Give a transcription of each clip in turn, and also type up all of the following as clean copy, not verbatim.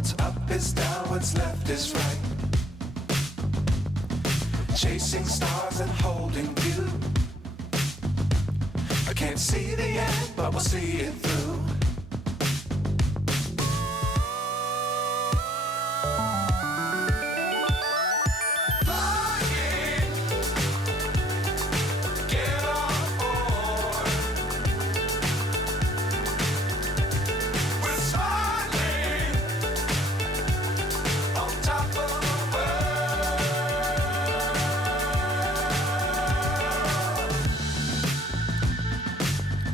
What's up is down, what's left is right. Chasing stars and holding you. I can't see the end, but we'll see it through.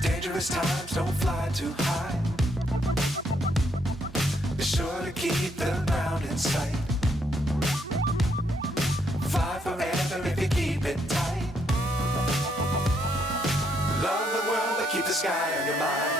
Dangerous times, don't fly too high. Be sure to keep the ground in sight. Fly forever if you keep it tight. Love the world, but keep the sky on your mind.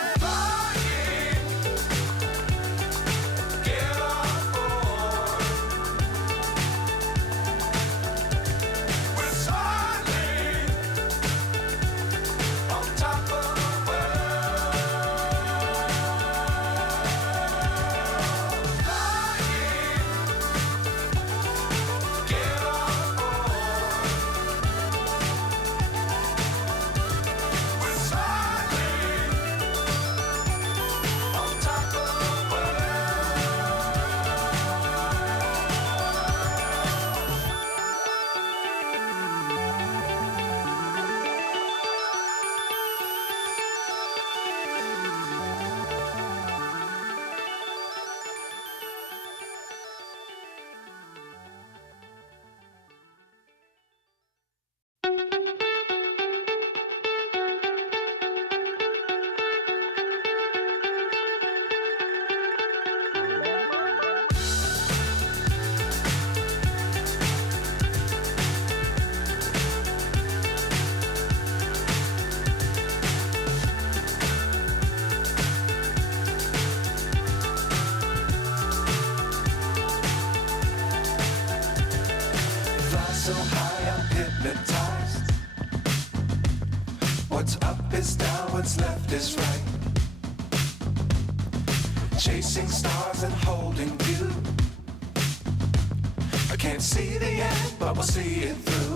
So high, I'm hypnotized. What's up is down, what's left is right. Chasing stars and holding you. I can't see the end, but we'll see it through.